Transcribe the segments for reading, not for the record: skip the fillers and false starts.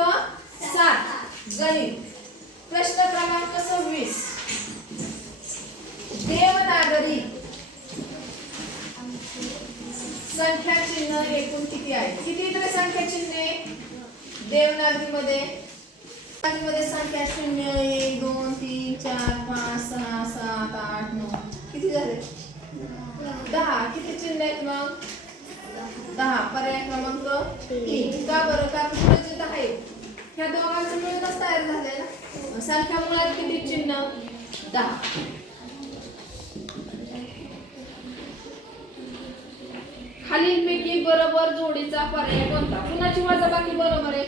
7 गणित प्रश्न क्रमांक 26 देवनागरी संख्या चिन्ह एकूण किती आहे? किती इकडे संख्या चिन्हे देवनागरी मध्ये संख्या 0 1 2 3 4 5 6 7 8 9 किती झाले? 10. किती चिन्ह आहेत मग? 10. पर्याय क्रमांक 3. का बरं? कारण पुढे जे 10 आहेत ह्या दोघांचं मिळूनच तयार झालंय ना. संख्या मुळात किती चिन्ह? 10. खालीलपैकी बरोबर जोडीचा पर्याय कोणता? कुणाची वजाबाकी बरोबर आहे?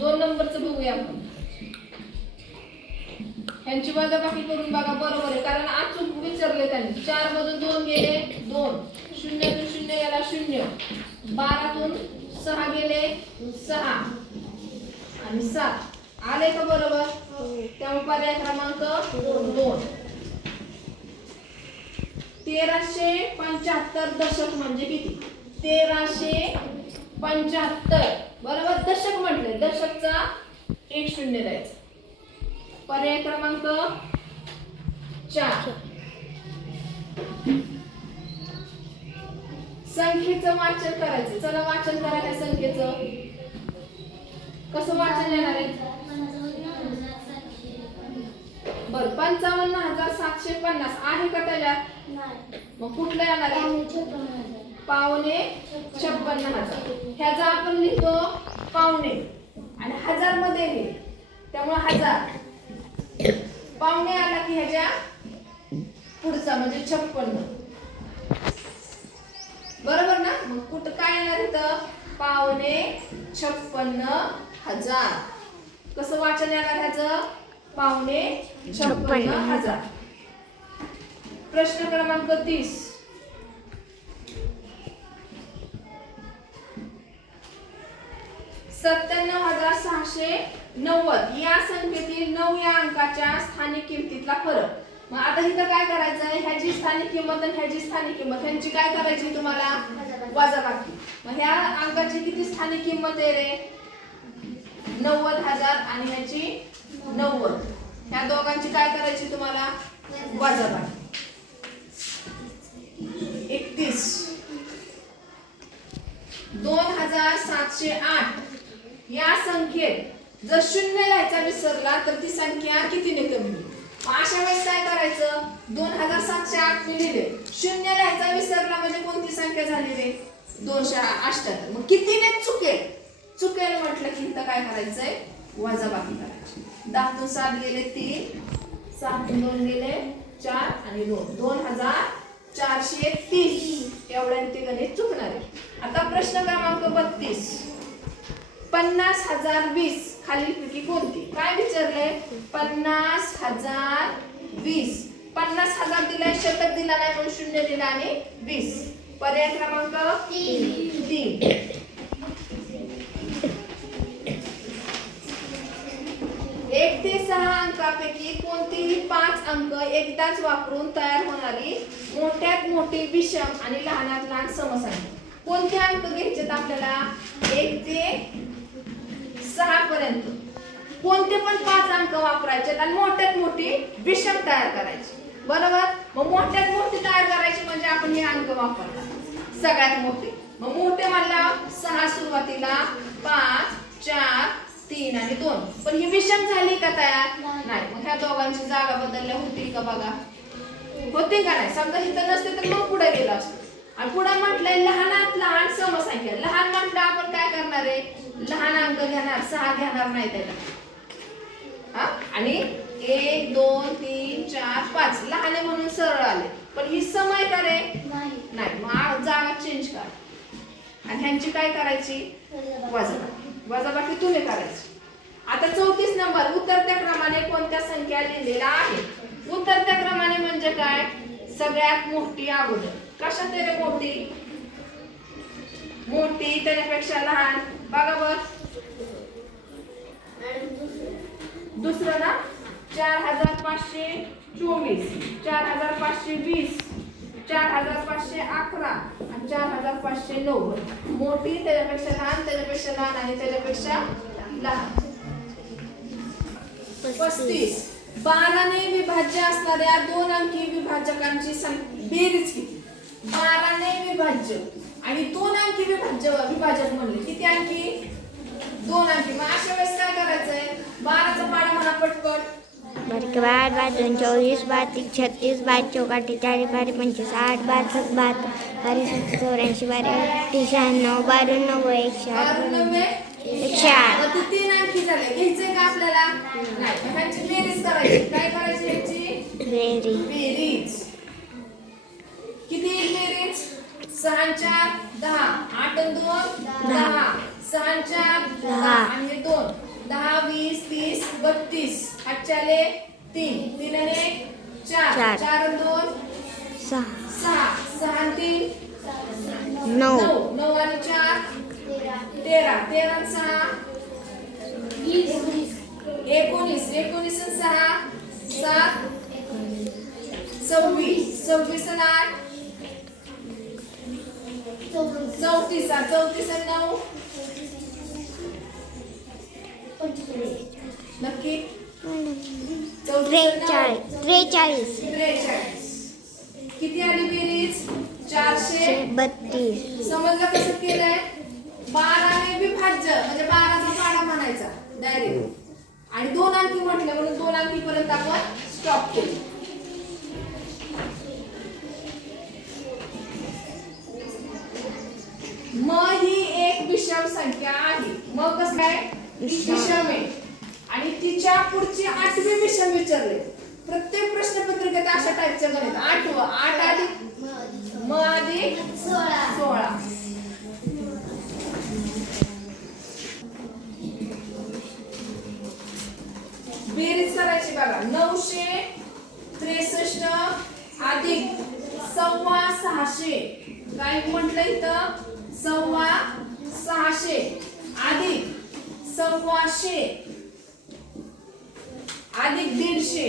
2 नंबरचं बघूया आपण. यांची वजाबाकी करून बघा बरोबर आहे कारण अचूक विचारले त्यांनी. 4 मधून 2 गेले 2, 0 तून 0 गेला 0, 12 तून 6 गेले 6 आणि 7 आले का बरोबर? त्यामुळे पर्याय क्रमांक 2. 1375 दशक म्हणजे किती? 1375 बरोबर. दशक म्हटले दशकचा 1 0 द्यायचा. पर्याय क्रमांक 4. संख्येचं वाचन करायचं. चला वाचन करायचं संख्येचं. कसं वाचन येणार आहे? बर 55,750 आहे का त्याच्यात? मग कुठलं येणार आहे? पावणे 56,000. ह्याचा आपण लिहितो पावणे आणि हजार मध्ये लिहि त्यामुळे 1000 पावणे आला की ह्याच्या पुढचा म्हणजे 56 बरोबर ना. मग कुठं काय येणार इथं? पावणे 56,000. कसं वाचन येणार ह्याचं? पावणे 56,000. प्रश्न क्रमांक 30 97,690 या संख्येतील 9 या अंकाच्या स्थानिक किमतीतला फरक. मग आता इथं काय करायचं आहे? ह्याची स्थानिक किंमत आणि ह्याची स्थानिक किंमत ह्यांची काय करायची तुम्हाला? वजाबाकी. मग ह्या अंकाची किती स्थानिक किंमत आहे रे? 90,000 आणि ह्याची 90. ह्या दोघांची काय करायची तुम्हाला? वजाबाकी. 31 2708 या संख्येत जर 0 लिहायचा विसरला तर ती संख्या कितीने कमी होईल? अशा वेळेस काय करायचं? 2708 ने लिहिले 0 लिहायचा विसरला म्हणजे कोणती संख्या झाली रे? 278. मग कितीने चुकेल म्हटलं की इथं काय करायचंय? वजाबाकी करायची. 10 तून 7 गेले 3, 7 तून 2 गेले 4 आणि 2 2430 एवढ्याने ते गणित चुकणार आहे. आता प्रश्न क्रमांक 32 50,020 खालीलपैकी कोणती? काय विचारलंय? 50,020. 50,000 दिलाय, शतक दिला नाही म्हणून 0 दिला आणि 20. पर्याय क्रमांक 3. 1 ते 6 अंकापैकी कोणतीही 5 अंक एकदाच वापरून तयार होणारी मोठ्यात मोठी विषम आणि लहानात लहान समसंख्या. कोणते अंक घ्यायचे आपल्याला? 1 ते 6 पर्यंत कोणते पण 5 अंक वापरायचे आणि मोठ्यात मोठी विषम तयार करायची. बरोबर. मग मोठ्यात मोठी तयार करायची म्हणजे आपण हे अंक वापरणार सगळ्यात मोठे. मग मोठे म्हणला 6 सुरुवातीला 5 4 3 आणि 2. पण ही विषम झाली का तयार? नाही. मग ह्या दोघांची जागा बदलल्या होती का बघा? होते का नाही? समजा इथं नसते तर मग पुढे गेला असतो. आणि पुढे म्हटलंय लहानात लहान समसंख्या. लहान म्हटलं आपण काय करणार आहे? लहान अंक घेणार 6 घेणार नाही त्याला. आणि 1 2 3 4 5 लहान आहे म्हणून सरळ आले. पण ही समय करे नाही. मग जागा चेंज कर आणि ह्यांची काय करायची? वजाबाकी तुम्ही करायची. आता 34 नंबर उतरत्या क्रमाने कोणत्या संख्या लिहिलेल्या आहेत? उतरत्या क्रमाने म्हणजे काय? सगळ्यात मोठी अगोदर. कशात रे मोठी? मोठी त्याच्यापेक्षा लहान. बघा बघ दुसरं ना 4524, 4520, 4511 आणि 4590. मोठी त्याच्यापेक्षा लहान, त्याच्यापेक्षा लहान आणि त्याच्यापेक्षा लहान. 35. 12 ने विभाज्य असणाऱ्या दोन अंकी विभाजकांची बेरीज किती? 12 ने विभाज्य आणि दोन अंकी विभाजक म्हणले किती अंकी? दोन अंकी. मग अशा वेळेस काय करायचंय? 12चा पाढा म्हणा पटपट. 12 12 2 24 32 36 22 44 40 12 25 8 12 7 12 12 84 12 96 108 ते तीन अंकी झाले. घ्यायचे का आपल्याला? नाही. ह्यांची बेरीज करायची. काय करायची ह्याची? बेरीज. किती येईल बेरीज? 6 आणि 4 10, 8 आणि 2 10, 6 आणि 4 10 आणि हे 2 10 20 30 32. 8 चाले 3, 3 आणि 1 4, 4 आणि 2 6 6 आणि 3 9 9 आणि 4 13, 13 आणि 6 19, 19 आणि 6 7 26, 26 आणि 8 34, 34 आणि 9 नक्की 43 किती आली बेरीज? 432. 32. समजलं कसं केलंय? 12 ने विभाज्य म्हणजे 12चा पाढा म्हणायचा डायरेक्ट आणि दोन अंकी म्हटलं म्हणून दोन अंकी पर्यंत आपण स्टॉप केलं. म ही एक विषम संख्या आहे. मग कसं काय? विषम आहे आणि तिच्या पुढची 8वी विषम विचारले. प्रत्येक प्रश्नपत्रिकेत अशा टाईपच्या गणित. 8 अधिक म अधिक 16. बेरीज करायची बघा. 963 अधिक 625. काय म्हटलं इथं? 625 अधिक 600 अधिक 150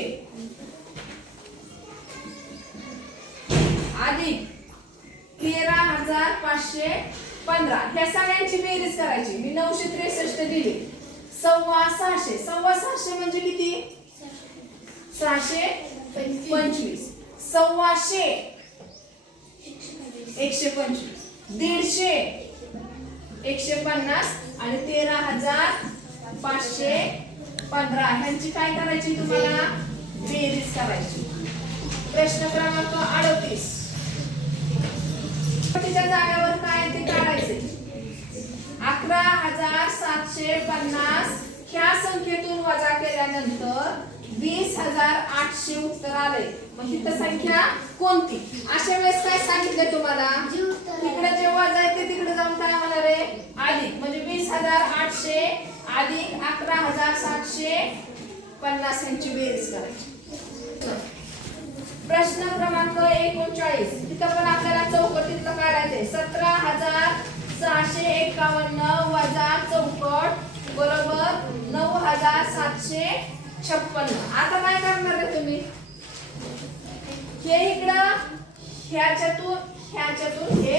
अधिक 13,515. ह्या सगळ्यांची बेरीज करायची. मी 963 दिली. 625. 625 म्हणजे किती? 625. 600 125. 150 150 आणि 13,515. ह्यांची काय करायची? तुम्हाला बेरीज करायची. प्रश्न क्रमांक 38. तिच्या जागेवर काय ते काढायचे. 11,750 ह्या संख्येतून वजा केल्यानंतर 20,800 उत्तर आले. मग तिथं संख्या कोणती? अशा वेळेस काय सांगितलं तुम्हाला? तिकडे जे वजा आहे ते तिकडे जाऊन काय होणार आहे? अधिक. म्हणजे 20,800 अधिक 11,750 यांची बेरीज करायची. प्रश्न क्रमांक 39. तिथं पण आपल्याला चौकटीतलं काढायचंय. 17,651 वजा चौकट बरोबर 9,756. आता काय करणार आहे तुम्ही? हे इकडं ह्याच्यातून हे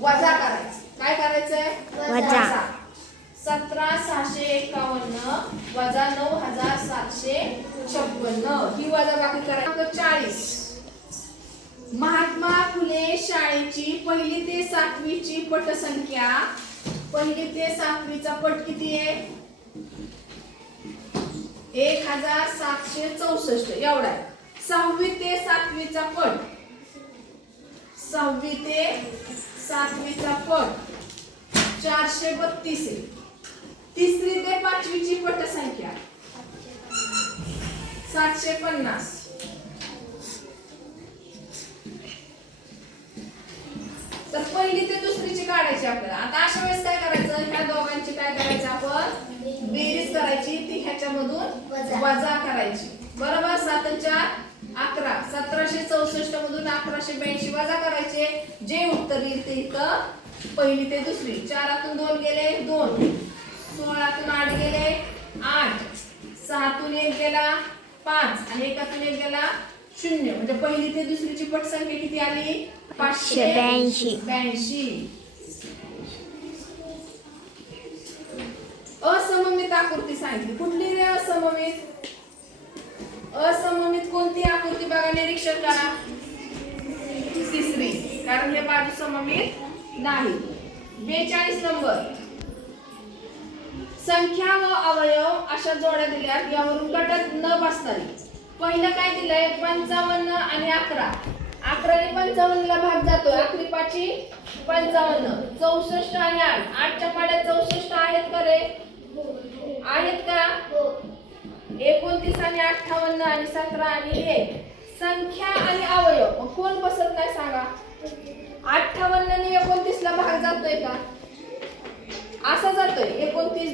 वजा करायचं. काय करायचंय? वजा. 17,651 वजा 9,756 ही वजा बाकी करायची. 40. महात्मा फुले शाळेची 1ली ते 7वीची पटसंख्या. 1ली ते 7वीचा पट किती आहे? 1,764 एवढा आहे. 6वी ते 7वीचा पट. 6वी ते 7वीचा पट 432 आहे. 3री ते 5वीची पटसंख्या 750. तर 1ली ते 2रीची काढायची आपल्याला. आता अशा वेळेस काय करायचं? ह्या दोघांची काय करायचं? आपण बेरीज करायची. ती ह्याच्यामधून वजा करायची. बरोबर. 7 आणि 4 11. 1764 मधून 1182 वजा करायचे. जे उत्तर येईल ते इथं 1ली ते 2री. 4तून 2 गेले 2. 16तून 8 गेले 8. 6तून 1 गेला 5 आणि 1तून 1 गेला शून्य म्हणजे पहिली ते दुसरीची पटसंख्या किती आली? 582. असममित आकृती सांगितली. कुठली रे असममित? असममित कोणती आकृती बघा, निरीक्षण करा. तिसरी, कारण हे बाजू सममित नाही. 42 नंबर. संख्या व अवयव अशा जोड्या दिल्यात, यावरून गटात न बसणारी. पहिलं काय दिलंय? 55 आणि 11. 11 ने 55 ला भाग जातोय. आखरी पाची 55. 64 आणि 8. 8च्या पाड्यात 64 आहेत का रे? आहेत का? 29 आणि 58 आणि 17 आणि 1. संख्या आणि अवयव मग कोण बसत नाही सांगा? 58 ने 29 ला भाग जातोय का? असा जातोय 29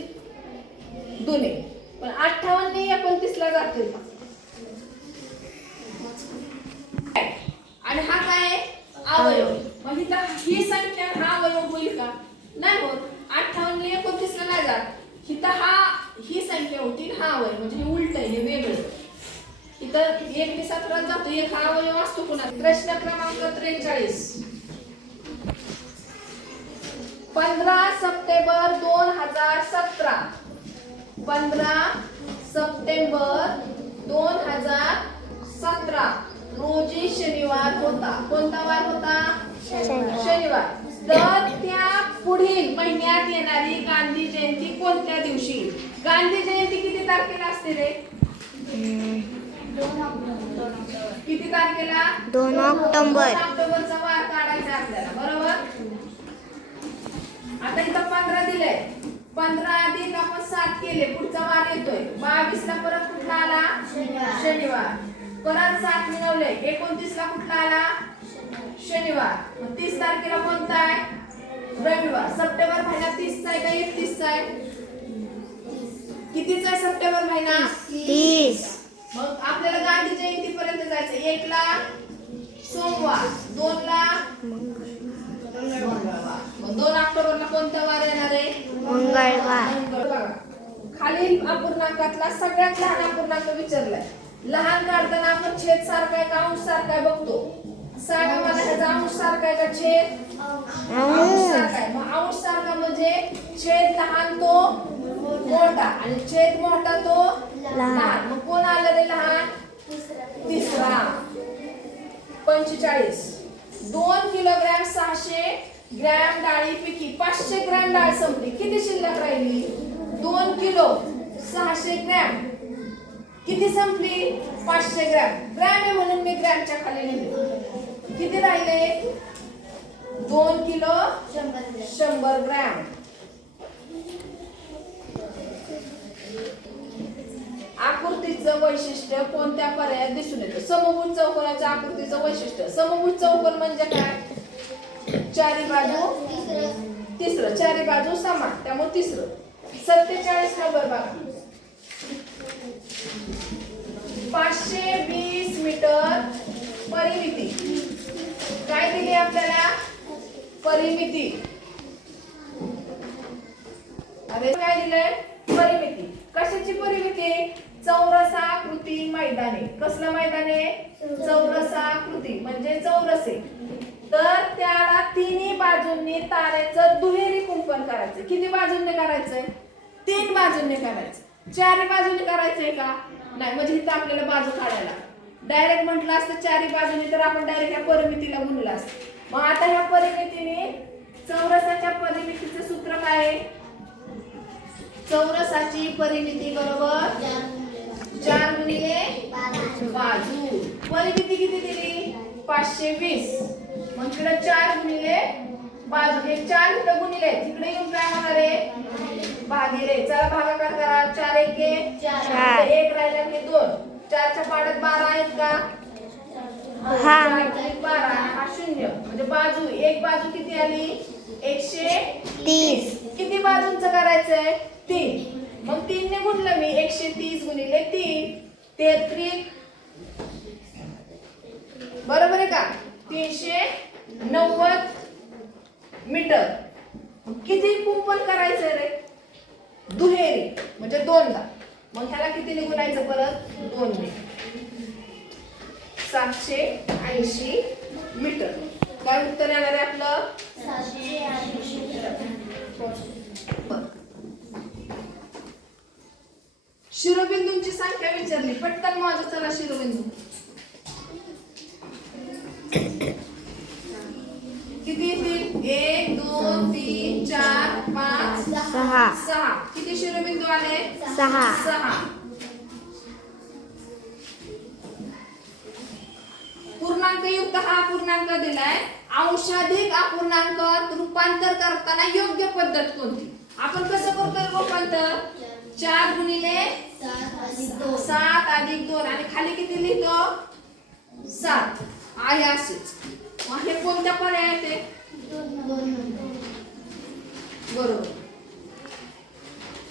दुने, पण 58 ने 29 ला जातोय का? आणि हा काय अवयव? मग इथं ही संख्या हा अवयव होईल का? नाही होत. 58 ने 29 ला नाही जात. इथं ही संख्या होती, हा अवयव म्हणजे हे उलट आहे, हे वेगळं. इथं 1 ने 17 जातो, एक हा अवयव असतो पुन्हा. प्रश्न क्रमांक 43. 15 सप्टेंबर 2017. 15 सप्टेंबर 2017 रोजी शनिवार होता. कोणता वार होता? शनिवार. तर त्या पुढील महिन्यात येणारी गांधी जयंती कोणत्या दिवशी? गांधी जयंती किती तारखेला असते रे? 2 किती तारखेला? 2 ऑक्टोबर. 2 ऑक्टोबरचा वार काढायचा आपल्याला, बरोबर? आता इथं 15 दिलंय. 15 अधिक आपण 7 केले, पुढचा वार येतोय 22 ला. परत कुठला आला? शनिवार. परत 7 मिळवले, 29 ला कुठला आला? शनिवार. मग 30 तारखेला कोणता आहे? रविवार. सप्टेंबर महिना 30 चा आहे का 31 चा आहे? कितीचा आहे सप्टेंबर महिना? 30. मग आपल्याला गांधी जयंती पर्यंत जायचं. 1 ला सोमवार, 2 ला मंगळवार. मग 2 ऑक्टोबरला कोणता वार येणार आहे? मंगळवार. खालील अपूर्णांकातला सगळ्यात लहान अपूर्णांक विचारलाय. लहान काढताना आपण छेद सारखा आहे का अंश सारखा आहे बघतो. सांगा मला, ह्याचा अंश सारखा आहे का छेद? अंश सारखा आहे. मग अंश सारखा म्हणजे छेद लहान तो मोठा आणि छेद मोठा तो लहान. मग कोण आलं रे लहान? तिसरा. 45. 2 किलोग्रॅम 600 ग्रॅम डाळीपैकी 500 ग्रॅम डाळ संपली. किती शिल्लक राहिली? 2 किलो 600 ग्रॅम. किती संपली? 500 ग्रॅम. ग्रॅम आहे म्हणून मी ग्रॅमच्या खाली लिहिले. किती राहिले? 2 किलो 100 ग्रॅम. आकृतीचं वैशिष्ट्य कोणत्या पर्यायात दिसून येतं? समभुज चौकोनाच्या आकृतीचं वैशिष्ट्य. समभुज चौकोन म्हणजे काय? चारी बाजू तिसरं, चारी बाजू समान, त्यामुळे तिसरं. 47 नंबर बघा. 520 मीटर परिमिती. काय दिली आपल्याला? परिमिती. अरे काय दिलंय? परिमिती. कशाची परिमिती? चौरसाकृती मैदाने. कसलं मैदान आहे? चौरसाकृती म्हणजे चौरस आहे. तर त्याला तिन्ही बाजूंनी तारेचं दुहेरी कुंपण करायचं. किती बाजूंनी करायचंय? 3 बाजूंनी करायचं. 4 बाजूंनी करायचंय का? नाही. म्हणजे इथं आपल्याला बाजू काढायला डायरेक्ट म्हटलं असतं 4 बाजूंनी, तर आपण डायरेक्ट ह्या परिमितीला गुणलं असतं. मग आता ह्या परिमितीने चौरसाच्या परिमितीचं सूत्र काय आहे? चौरसाची परिमिती बरोबर 4 गुणिले बाजू. परिमिती किती दिली? 520. मग इकडे 4 गुणिले बाजू. हे 4 इकडे गुणिले, तिकडे येऊन काय होणार आहे? भागिले. चला भागाकार करा. 4 एके 4. 1 राहिला हे 2. 4च्या पाड्यात 12 आहेत का? 12. हा 0 म्हणजे बाजू. एक बाजू किती आली? 130. किती बाजूंचं करायचंय? 3. मग 3 ने गुणलं मी. 130 गुणिले 3 33. बरोबर आहे का? 390 मीटर. किती कुंपण करायचंय रे? दुहेरी म्हणजे 2दा. मग ह्याला किती गुणायचं? परत 2 ने. 780 मीटर. काय उत्तर येणार आहे आपलं? बरं. शिरोबिंदूंची संख्या विचारली, पटकन माझं चला शिरोबिंदू किती येतील? 1 2 3 4 5 6. किती शिरोबिंदू आले? 6. पूर्णांकयुक्त हा अपूर्णांक दिलाय. अंशाधिक अपूर्णांकात रूपांतर करताना योग्य पद्धत कोणती? आपण कसं करतो रूपांतर? 4 गुणिले 7 अधिक 2 आणि खाली किती लिहितो? 7 आहे असेच. मग हे कोणत्या पर्यायात आहे? बरोबर.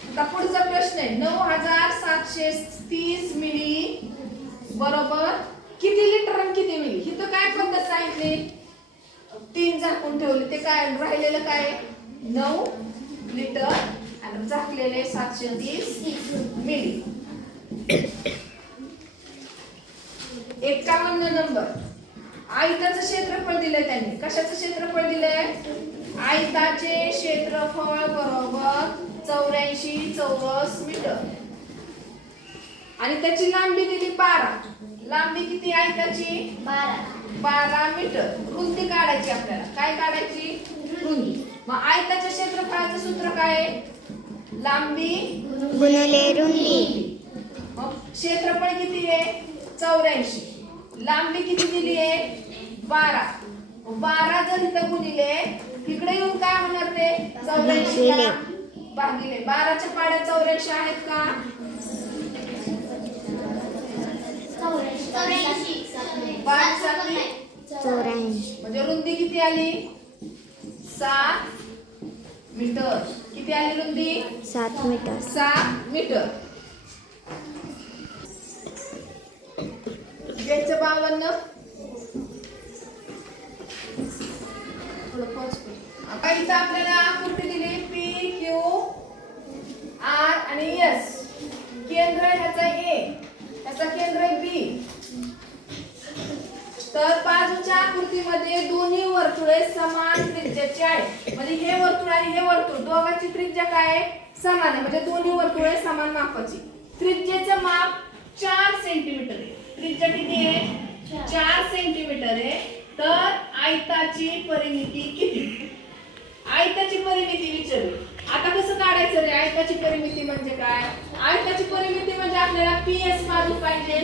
आता पुढचा प्रश्न आहे. 9730 मिली बरोबर किती लिटर आणि किती मिली? ही तर काय पद्धत सांगितली? 3 झाकून ठेवले, ते काय राहिलेलं काय? 9 लिटर आणि झाकलेले 730 मिली. 51 नंबर. आयताचं क्षेत्रफळ दिलंय त्यांनी. कशाचं क्षेत्रफळ दिलंय? आयताचे क्षेत्रफळ बरोबर 84 चौरस मीटर आणि त्याची लांबी दिली 12. लांबी किती आयताची? 12 मीटर. रुंदी काढायची आपल्याला. काय काढायची? रुंदी. मग आयताच्या क्षेत्रफळाचं सूत्र काय आहे? लांबी गुणिले रुंदी. मग क्षेत्रफळ किती आहे? 84. लांबी किती दिली आहे? 12. 12 जर इथं गुणिले इकडे येऊन काय होणार ते? 84 भागिले 12च्या पाड्या 84 आहेत का? 84. म्हणजे रुंदी किती आली? 7 मीटर. किती आली रुंदी? 7 मीटर. 7 मीटर. घ्यायचं 52. आता इथं आपल्याला आकृती दिली पी क्यू आर आणि एस. केंद्र ह्याचा ए, ह्याचा केंद्र आहे बी. तर बाजूच्या आकृतीमध्ये दोन्ही वर्तुळे समान त्रिज्याची आहेत. म्हणजे हे वर्तुळ आणि हे वर्तुळ दोघांची त्रिज्या काय आहे? समान आहे. म्हणजे दोन्ही वर्तुळे समान मापाची. त्रिज्येचं माप 4 सेंटीमीटर आहे. त्रिज्या किती आहे? 4 सेंटीमीटर आहे. तर आयताची परिमिती किती? आयताची परिमिती विचारली. आता कसं काढायचं रे? आयताची परिमिती म्हणजे काय? आयताची परिमिती म्हणजे आपल्याला पीएस बाजू पाहिजे,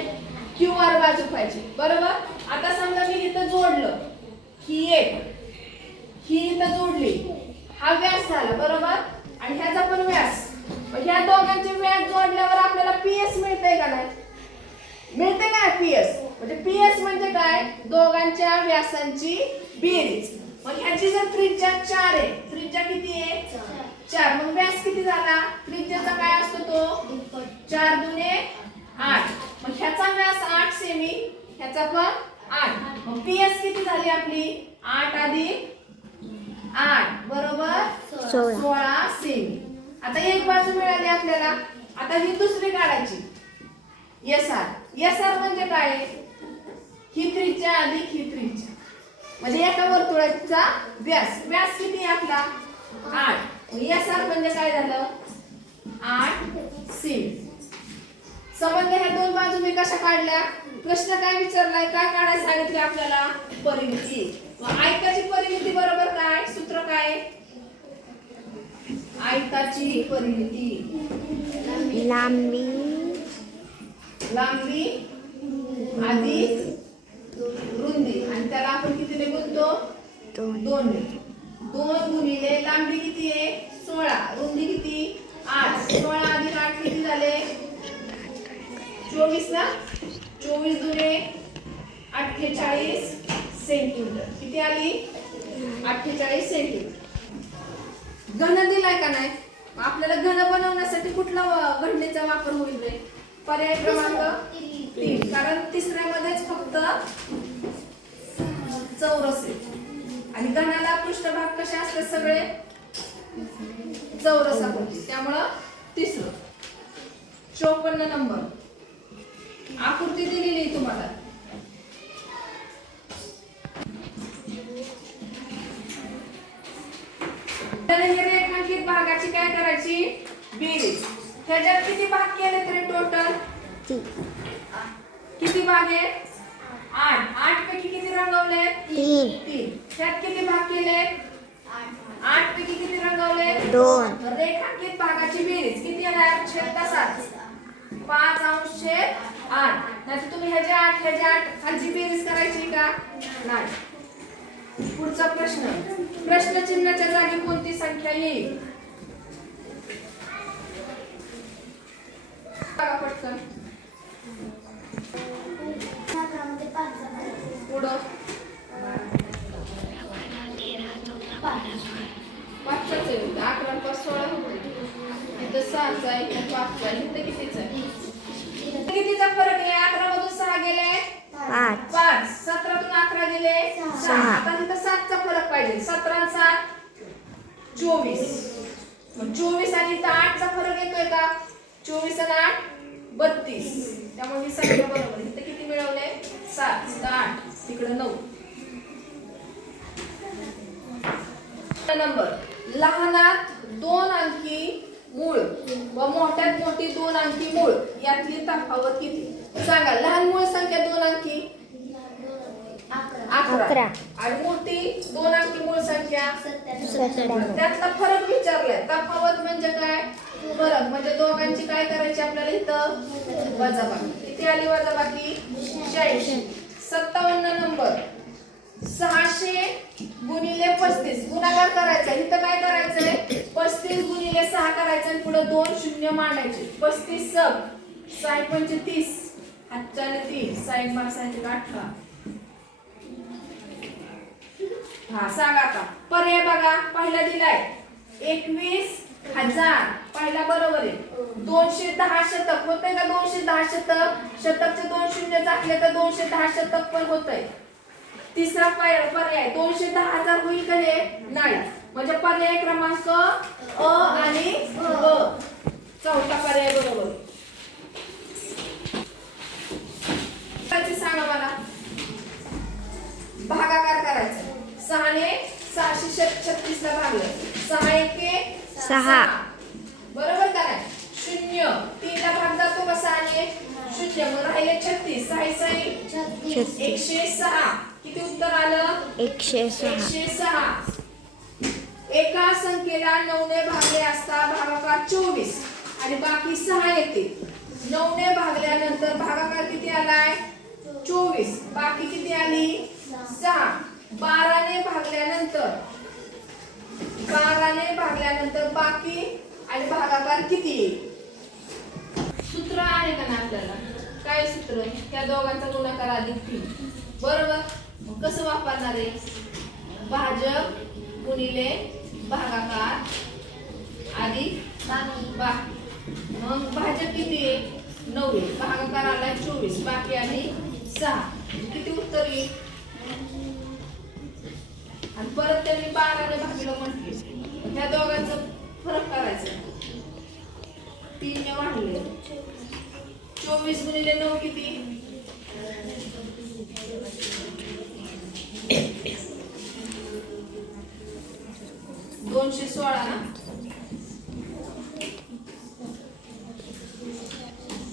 क्यूआर बाजू पाहिजे. बरोबर. आता समजा मी इथं जोडलं, ही एक, ही इथं जोडली, हा व्यास झाला. बरोबर. आणि ह्याचा पण व्यास. ह्या दोघांचे व्यास जोडल्यावर आपल्याला पीएस मिळतंय का नाही? मिळते काय पीएस? म्हणजे पीएस म्हणजे काय? दोघांच्या व्यासांची बेरीज. मग ह्याची जर त्रिज्या 4 आहे, त्रिज्या किती आहे? 4. मग व्यास किती झाला? त्रिज्याचा काय असतो तो? 4 दुने 8. मग ह्याचा व्यास 8 सेमी, ह्याचा पण 8. मग पीएस किती झाली आपली? 8 अधिक 8 बरोबर 16 सेमी. आता एक बाजू मिळाली आपल्याला. आता ही दुसरी काढायची. एसआर म्हणजे काय? ही त्रिज्या अधिक ही त्रिज्या. म्हणजे एका वर्तुळाचा व्यास. व्यास किती आहे आपला? 8. एसआर म्हणजे काय झालं? 8 सेमी. संबंध ह्या दोन बाजू मी कशा काढल्या? प्रश्न काय विचारलाय? काय काढायला सांगितलं आपल्याला? परिमिती. आयताची परिमिती बरोबर काय? सूत्र काय? आयताची परिमिती लांबी अधिक रुंदी. आणि त्याला आपण कितीने गुणतो? 2 ने. 2 गुणिले लांबी किती आहे? 16. रुंदी किती? 8. 16 अधिक 8 किती झाले? 24 ना. 24 दुने 48 सेंटीमीटर. किती आली? 48 सेंटीमीटर. घन दिलाय का नाही? आपल्याला घन बनवण्यासाठी कुठला घटनेचा वापर होईल रे? पर्याय क्रमांक 3. कारण तिसऱ्यामध्येच फक्त चौरस आहे आणि घनाला पृष्ठभाग कसे असतात? सगळे चौरसाकृती. त्यामुळं तिसरं. 54 नंबर. आकृती दिलेली तुम्हाला. तर ही रेखांकित भागाची काय करायची बेरीज. ह्याच्यात किती भाग केले तरी टोटल किती भाग आहे 8. 8 पैकी किती रंगवले 3. ह्यात किती भाग केले 8 पैकी किती रंगवले 2. रेखांकित भागाची बेरीज किती येणार छेद तसाच 5 अंश छेद 8. नाहीतर तुम्ही ह्याचे 8 खालची बेरीज करायची का नाही. पुढचा प्रश्न. प्रश्नचिन्हाच्या जागी कोणती संख्या येईल बघा पटकन. पुढं 5च आहे. 11 पास 16 होते. इथं 6चा आहे, इथं 5चा आहे, इथं कितीचा आहे? कितीचा फरक आहे? 11 मधून 6 गेले 5. 17 तून 11 गेले 6. आता तिथं 7चा फरक पाहिजे. 17 आणि 7 24. मग 24 आणि इथं 8चा फरक येतोय का 24 आणि 8 32. त्यामुळे ही संख्या बरोबर. इथं किती मिळवले 7. इथं 8, तिकडे 9. नंबर. लहानात 2 अंकी मूळ व मोठ्यात मोठी 2 अंकी मूळ यातली तफावत किती सांगा. लहान मूळ संख्या 2 अंकी 11 आणि मोठी 2 अंकी मूळ संख्या 17. त्यातला फरक विचारलाय. तफावत म्हणजे काय फरक म्हणजे दोघांची काय करायची आपल्याला इथं वजाबाकी. किती आली वजाबाकी 86. 57 नंबर. 600 गुणिले 35 गुणाकार करायचा. इथं काय करायचंय 35 गुणिले 6 करायचं आणि पुढे 2 शून्य मांडायचे. 35 सब 6 पंचे 30 हातच्याने 3 साईड मार साईड 18. हा सांगा आता पर्याय बघा. पहिला दिलाय 21,000 पहिला बरोबर आहे. 210 शतक होतंय का 210 शतक. शतकचे 2 शून्य टाकले तर 210 शतक पण होतंय. तिसरा पर्याय 210,000 होईल का हे नाही. म्हणजे पर्याय क्रमांक अ आणि अ. चौथा पर्याय बरोबर. सांगा मला भागाकार करायचा. 6 ने 636 ला भागलं. 6 एके 6 बरोबर का नाही. 0 3 ला भाग जातो का 6 ने 0 मग राहिले 36. 6 106. किती उत्तर आलं 106. एका संख्येला 9 ने भागले असता भागाकार 24 आणि बाकी 6 येते. 9 ने भागल्यानंतर भागाकार किती आलाय 24 बाकी किती आली 6. 12 ने भागल्यानंतर बाकी आणि भागाकार किती येईल. सूत्र आहे का ना आपल्याला काय सूत्र त्या दोघांचा गुणाकार अधिक 3 बरोबर. मग कसं वापरणार आहे भाजक गुणिले भागाकार अधिक बाकी. मग भाजक किती आहे 9 आहे. भागाकार आलाय 24 बाकी आणि 6 किती उत्तर येईल. आणि परत त्यांनी 12 ने भागलं म्हटले. त्या दोघांचा फरक करायचा. 3 ने वाढले 24 गुणिले 9 किती 216 ना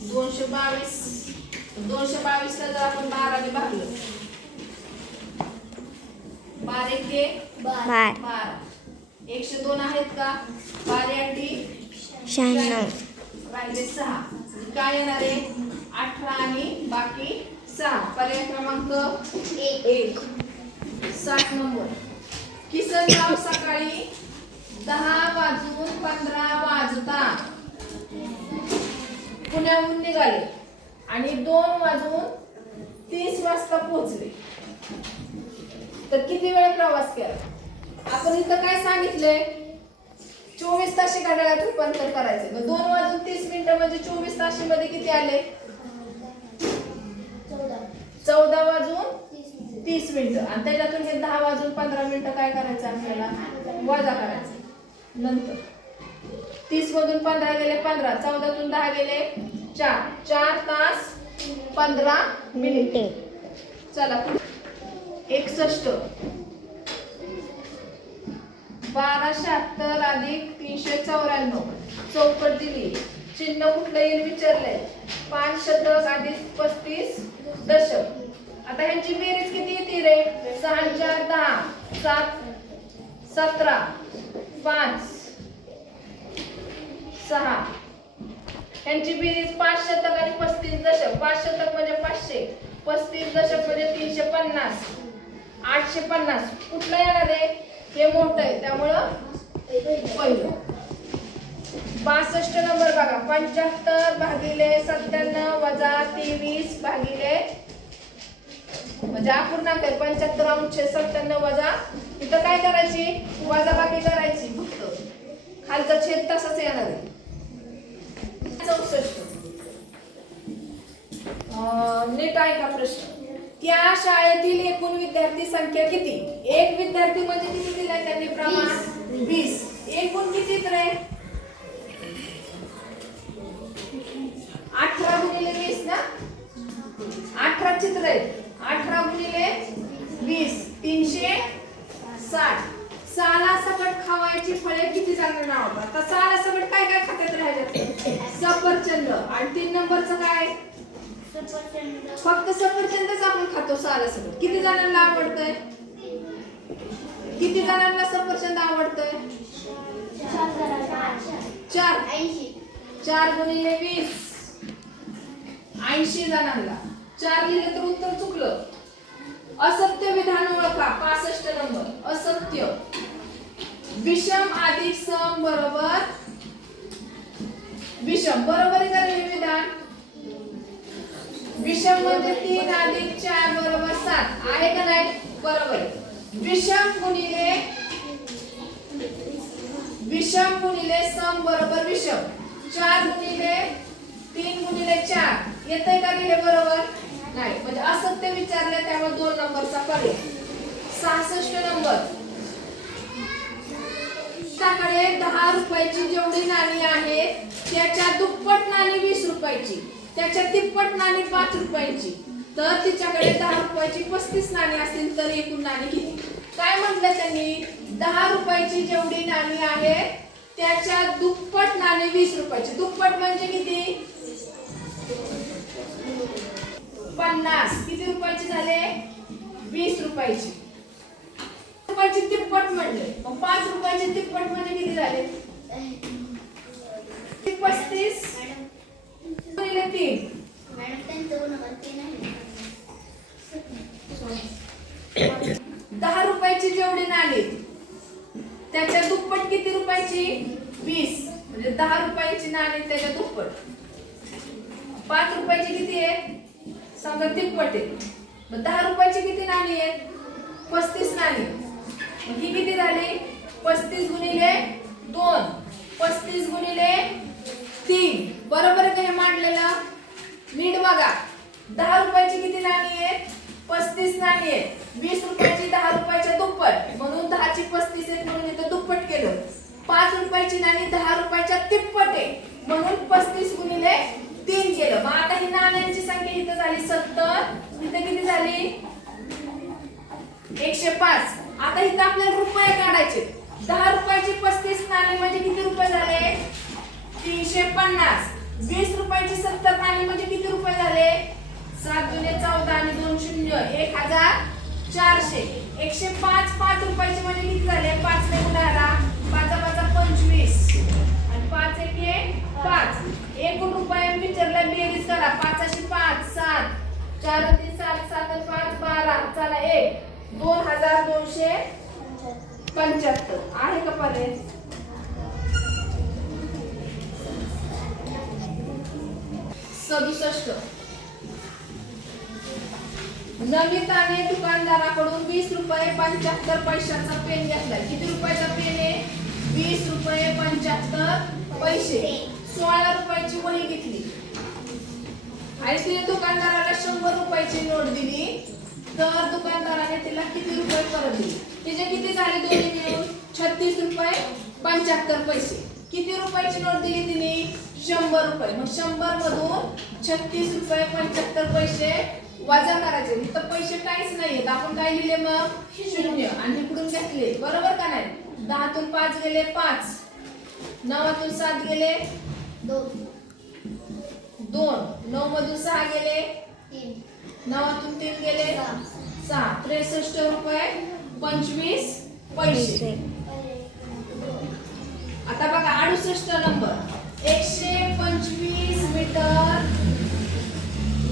222 ला जर आपण 12 ने भागलं 12 एके 12 102 आहेत का 12 अटी 96 राहिले 6 काय येणार आहे 18 आणि बाकी 6. पर्याय क्रमांक 1. 7 नंबर. किसनराव सकाळी 10:15 पुण्याहून निघाले आणि 2:30 वाजता पोहोचले. तर किती वेळ प्रवास केला. आपण इथं काय सांगितले 24 ताशी घड्याळात रूपांतर करायचे. मग 2:30 म्हणजे 24 ताशीमध्ये किती आले 14:30 आणि त्याच्यातून हे 10:15 काय करायचं आपल्याला वजा करायचं. नंतर 30 मधून 15 गेले 15 14 तून 10 गेले 4 तास 15 मिनिटे. चला 61 1276 अधिक 394 चौकट दिली. चिन्ह कुठलं येईल विचारलंय. 5 शतक अधिक 35 दशक. आता ह्यांची बेरीज किती येते रे? 6 4 10 7 17 5 6. ह्यांची बेरीज 5 शतक आणि 35 दशक. 5 शतक म्हणजे 500, 35 दशक म्हणजे 350, 850. कुठलं येणार आहे? हे मोठं आहे त्यामुळं पहिलं. 62 नंबर बघा. 75 भागिले 97 वजा 23 भागिले म्हणजे अपूर्णांक आहे. 75 अंश 97 वजा. इथं काय करायची? वजाबाकी करायची फक्त. खालचा छेद तसाच येणार आहे. 64. नीट ऐका प्रश्न. त्या शाळेतील एकूण विद्यार्थी संख्या किती? एक विद्यार्थी म्हणजे किती दिलाय त्यांनी प्रमाण? 20. एकूण किती रे? 18 गुणिले 20 ना. 18 चित्र आहेत. 18 गुणिले 20 360. साला सकट खावायची फळे किती जणांना आवडतात? तर साला सकट काय काय खात्यात राहिल्यात? सफरचंद. आणि 3 नंबरचं काय? फक्त सफरचंदच आपण खातो साला सकट. किती जणांना आवडतंय? किती जणांना सफरचंद आवडतंय? 4. 4 गुणिले 20 80 जणांना. 4 लिहिले तर उत्तर चुकलं. असत्य विधान ओळखा. 65 नंबर. असत्य. विषम अधिक सम बरोबर विषम. बरोबर आहे का हे विधान? विषम म्हणजे 3 अधिक 4 बरोबर 7 आहे का नाही? बरोबर आहे. विषम गुणिले सम बरोबर विषम. 4 गुणिले 3 गुणिले 4 येतंय का हे? बरोबर नाही. म्हणजे असत्य विचारले त्यामुळे 2 नंबरचा पर्याय. 66 नंबर. त्याकडे 10 रुपयाची जेवढी नाणी आहेत त्याच्या दुप्पट नाणी 20 रुपयाची, त्याच्या तिप्पट नाणी 5 रुपयाची. तर तिच्याकडे 10 रुपयाची 35 नाणी असतील तर एकूण नाणी किती? काय म्हटलं त्यांनी? 10 रुपयाची जेवढी नाणी आहेत त्याच्या दुप्पट नाणी 20 रुपयाची. दुप्पट म्हणजे किती? 50. किती रुपयाची झाले? 20 रुपयाची. रुपयाची तिप्पट म्हणले. मग 5 रुपयाची तिप्पट म्हणजे किती झाले? 35 गुणिले 3. 10 रुपयाची जेवढी नाणी त्याच्या दुप्पट किती रुपयाची? 20. म्हणजे 10 रुपयाची नाणी त्याच्या दुप्पट. 5 रुपयाची किती आहे? समजा तिप्पट आहे. मग 10 रुपयाची किती नाणी आहेत? 35 नाणी. मग ही किती झाली? 35 गुणिले 2. 35 गुणिले 3. बरोबर आहे का हे मांडलेलं? नीट बघा. 10 रुपयाची किती नाणी आहेत? 35 नाणी आहेत. 20 रुपयाची 10 रुपयाच्या दुप्पट म्हणून 10 ची 35 आहेत म्हणून इथं दुप्पट केलं. 5 रुपयाची नाणी 10 रुपयाच्या तिप्पट आहे म्हणून 35 गुणिले 3 केलं. मग आता ही नाण्यांची संख्या इथं झाली 70. इथं किती झाली? 105. आता इथं आपल्याला रुपये काढायचे. 10 रुपयाची 35 नाणी म्हणजे किती रुपये झाले? 350. 20 रुपयाची 70 नाणी म्हणजे किती रुपये झाले? 7 दुने 14 आणि 2 शून्य 1400. 105 5 रुपयाची म्हणजे किती झाले? 5 ने गुणाला 5 5 25 आणि 5 1 5. एकूण रुपये विचारला बेरीज करा. 5 5 7 4 3 7 7 5 12. चला 1 2275 आहे का पर्याय? नमिताने दुकानदाराकडून 20 रुपये 75 पैशाचा पेन घेतला. किती रुपयाचा पेन आहे? 20 रुपये 75 पैसे. 16 रुपयाची वही घेतली आणि तिने दुकानदाराला 100 रुपयाची नोट दिली. तर दुकानदाराने तिला किती रुपये परत दिले? तिचे किती झाले दोन्ही मिळून? 36 रुपये 75 पैसे. किती रुपयाची नोट दिली तिने? 100 रुपये. मग 100 मधून 36 रुपये 75 पैसे वजा करायचे. इथं पैसे काहीच नाहीयेत. आपण काय लिहिले मग? 0 आणि इकडून घेतले. बरोबर का नाही? 10तून 5 गेले 5, 9तून 7 गेले 2, 9 मधून 6 गेले 9तून 3 गेले 6. 63 रुपये 25 पैसे. आता बघा 68 नंबर. 125 मीटर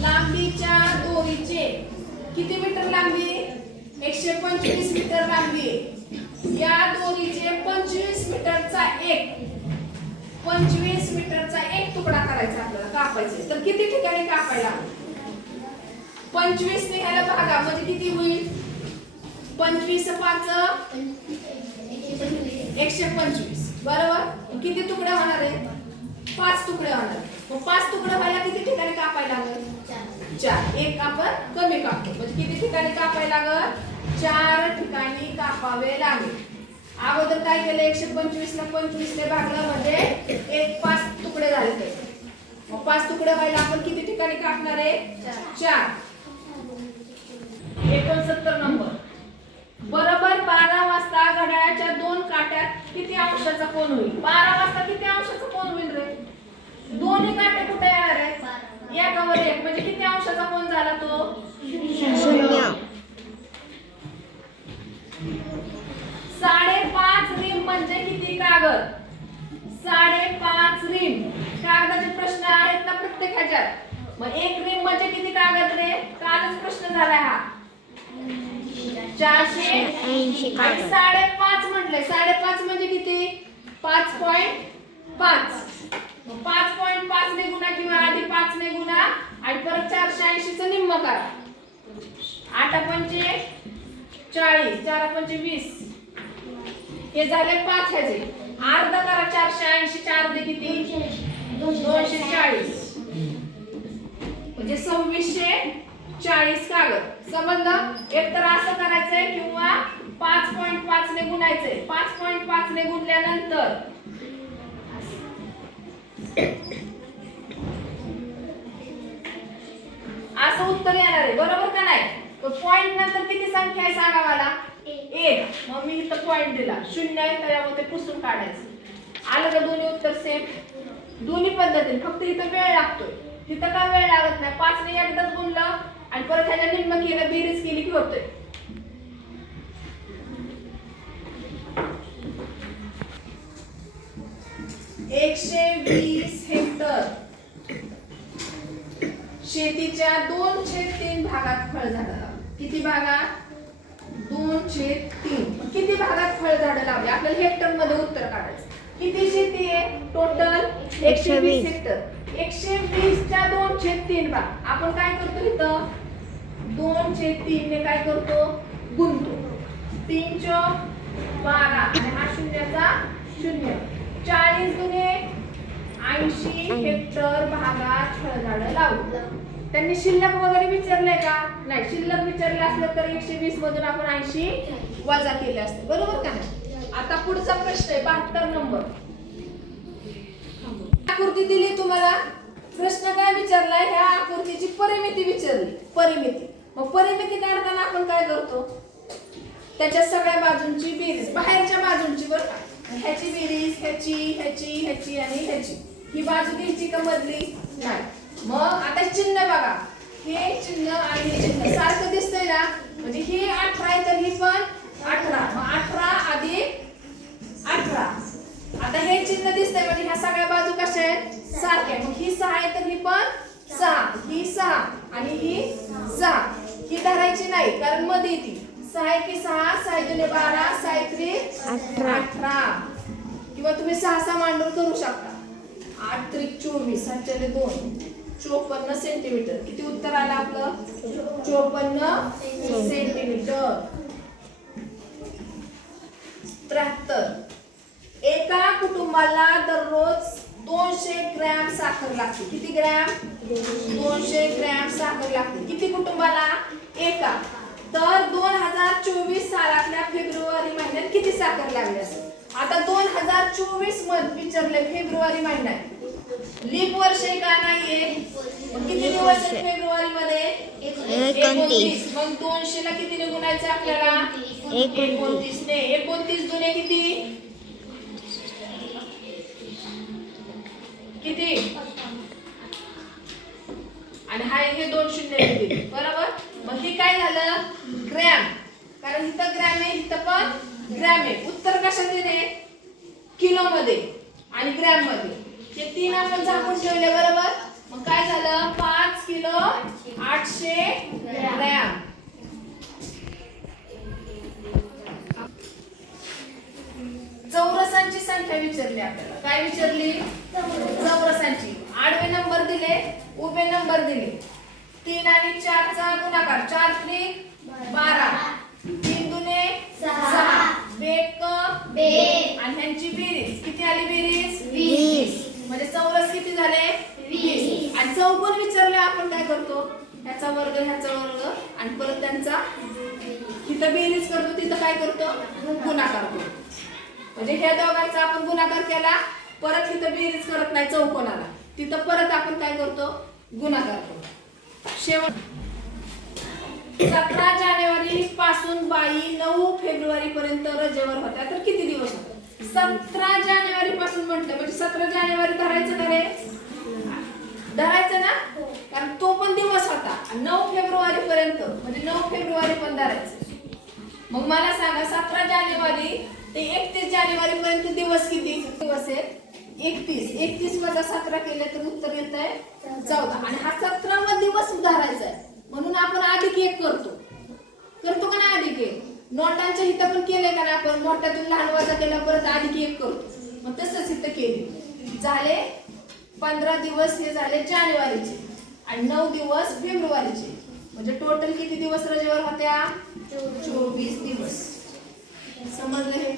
लांबीच्या दोरीचे किती मीटर लांबी? 125 मीटर लांबी. या दोरीचे 25 मीटरचा एक तुकडा करायचा आपल्याला, कापायचे. तर किती ठिकाणी कापायला? 25 निघायला भागा म्हणजे किती होईल? 25 5 125 बरोबर. किती तुकडे होणार आहे? 5 तुकडे होणार. मग 5 तुकडे व्हायला किती ठिकाणी कापायला लागेल? 4. एक आपण कमी कापतो म्हणजे किती ठिकाणी कापायला लागेल? 4 ठिकाणी कापावे लागेल. अगोदर काय केलं? 125 ला 25 ने भागलं म्हणजे एक 5 तुकडे झाले. ते मग 5 तुकडे व्हायला आपण किती ठिकाणी कापणार आहे? 4. 69 नंबर. बरोबर 12 वाजता घड्याळाच्या 2 काट्यात किती अंशाचा कोन होईल? 12 वाजता किती अंशाचा कोन होईल रे? दोन्ही काटे कुठे येणार आहेत? एकावर एक म्हणजे किती अंशाचा कोन झाला तो? 0. 5.5 रिम म्हणजे किती कागद? 5.5 रिम. कागदाचे प्रश्न आहेत ना प्रत्येक ह्याच्यात. मग 1 रिम म्हणजे किती कागद रे? कालच प्रश्न झाला हा. 480 कागद. 5.5 म्हटले. 5.5 म्हणजे किती? 5.5. 5.5 ने गुणा किंवा आधी 5 ने गुणा आणि परत 480 चं निम्म करा. 8 पंचे 40, 4 पंचे 20. हे झाले 5 ह्याचे. अर्ध करा 480 4 दे किती? 240 म्हणजे 2640 कागद. संबंध एकतर असं करायचंय किंवा 5.5 ने गुणायचंय. 5.5 ने गुणल्यानंतर असं उत्तर येणार आहे. बरोबर का नाही? पॉइंट नंतर किती संख्या आहे सांगा मला? 1. मग मी इथं पॉइंट दिला 0 आहे त्यामुळे ते पुसून काढायचं. आलं का? दोन्ही उत्तर सेम. दोन्ही पद्धतीने फक्त इथं वेळ लागतोय. तिथं का वेळ लागत नाही? 5 ने एकदाच गुणलं आणि परत ह्याच्या निम्म केलं, बेरीज केली की होतंय. (120 हेक्टर शेतीच्या 2/3 भागात फळझाडं लावली. किती भागात? 2/3. किती भागात फळझाडं लावली? आपल्याला हेक्टर मध्ये उत्तर काढायचं. किती शेती आहे? Total 120 hectare. 120 च्या 2/3 भाग. आपण काय करतो इथं? 2/3 ने काय करतो? गुणतो. 3 चौक 12 आणि हा शून्याचा 0. 40 गुणे 80 हेक्टर भागात फळझाडं लावली. त्यांनी शिल्लक वगैरे विचारलंय का? नाही. शिल्लक विचारले असलं तर 120 मधून आपण 80 वजा केले असते. बरोबर का नाही? आता पुढचा प्रश्न आहे 72 नंबर. आकृती दिली तुम्हाला. प्रश्न काय विचारलाय? ह्या आकृतीची परिमिती विचारली. परिमिती. मग परिमिती काढताना आपण काय करतो? त्याच्या सगळ्या बाजूंची बेरीज, बाहेरच्या बाजूंची बरं का. ह्याची बेरीज, ह्याची ह्याची ह्याची आणि ह्याची. ही बाजू घ्यायची का मधली? नाही. मग आता चिन्ह बघा. हे चिन्ह आणि हे चिन्ह सारखं दिसतंय ना. म्हणजे ही 18 आहे तर ही पण 18. मग 18 अधिक 18. आता हे चिन्ह दिसतंय म्हणजे ह्या सगळ्या बाजू कशा आहेत? सारख्या. मग ही 6 आहे तर ही पण 6. ही 6 आणि ही 6. ही धरायची नाही कारण मध्ये ती 6 की 6, 6 दुने 12, 6 त्रिक 18. किंवा तुम्ही 6 मांडून करू शकता. 8 त्रिक 24, 7 2, 54 सेंटीमीटर. किती उत्तर आलं आपलं? 54 सेंटीमीटर. 73. एका कुटुंबाला दररोज 200 ग्रॅम साखर लागते. किती ग्रॅम? 200 ग्रॅम साखर लागते. किती कुटुंबाला? एका. तर 2024 सालातल्या फेब्रुवारी महिन्यात किती साखर लागली असेल? आता 2024 मध्ये विचारले फेब्रुवारी महिन्यात लीप वर्ष आहे का नाहीये? मग किती दिवस आहेत फेब्रुवारी मध्ये? 29. मग 200 ला कितीने गुणायचं आपल्याला? 29 ने. 29 दुने किती? किती? आणि हा हे 2 शून्य दिले बरोबर. मग हे काय झालं? ग्रॅम. कारण इथं ग्रॅम आहे, इथं पण ग्रॅम आहे. उत्तर कशात दिले? किलो मध्ये आणि ग्रॅम मध्ये. हे तीन आपण झाकून ठेवले बरोबर. मग काय झालं? 5 किलो 800 ग्रॅम. चौरसांची संख्या विचारली आपल्याला. काय विचारली? चौरसांची. आडवे नंबर दिले, उभे नंबर दिले. 3 आणि 4 चा गुणाकार. 4 त्रिक 12, 3 दुने 6, बेक आणि ह्यांची बेरीज किती आली? बेरीज 20. म्हणजे चौरस किती झाले? 20. आणि चौकोन विचारले आपण काय करतो? ह्याचा वर्ग ह्याचा वर्ग आणि परत त्यांचा तिथं बेरीज करतो, तिथं काय करतो? गुणाकार करतो. म्हणजे ह्या दोघांचा आपण गुणाकार केला, परत तिथं बेरीज करत नाही चौकोनाला, तिथं परत आपण काय करतो? गुणाकार करतो. शेवट 17 जानेवारी पासून बाई 9 फेब्रुवारी पर्यंत रजेवर होत्या. तर किती दिवस होते? 17 जानेवारी पासून म्हटलं म्हणजे 17 जानेवारी धरायचं का रे? धरायचं ना, कारण तो पण दिवस होता. 9 फेब्रुवारी पर्यंत म्हणजे 9 फेब्रुवारी पण धरायचं. मग मला सांगा 17 जानेवारी ते 31 जानेवारी पर्यंत दिवस किती दिवस आहेत? 31. 31 वजा 17 केले तर उत्तर येत आहे 14. आणि हा 17वा दिवस धरायचा आहे म्हणून आपण अधिक 1 करतो का नाही? अधिक 1 नोटांच्या इथं पण केले का नाही आपण? मोठ्यातून लहान वजा केला परत अधिक 1 करतो. मग तसंच इथं केले. झाले 15 दिवस हे झाले जानेवारीचे आणि 9 दिवस फेब्रुवारीचे. म्हणजे टोटल किती दिवस रजेवर होत्या? 24 दिवस. समजलं हे?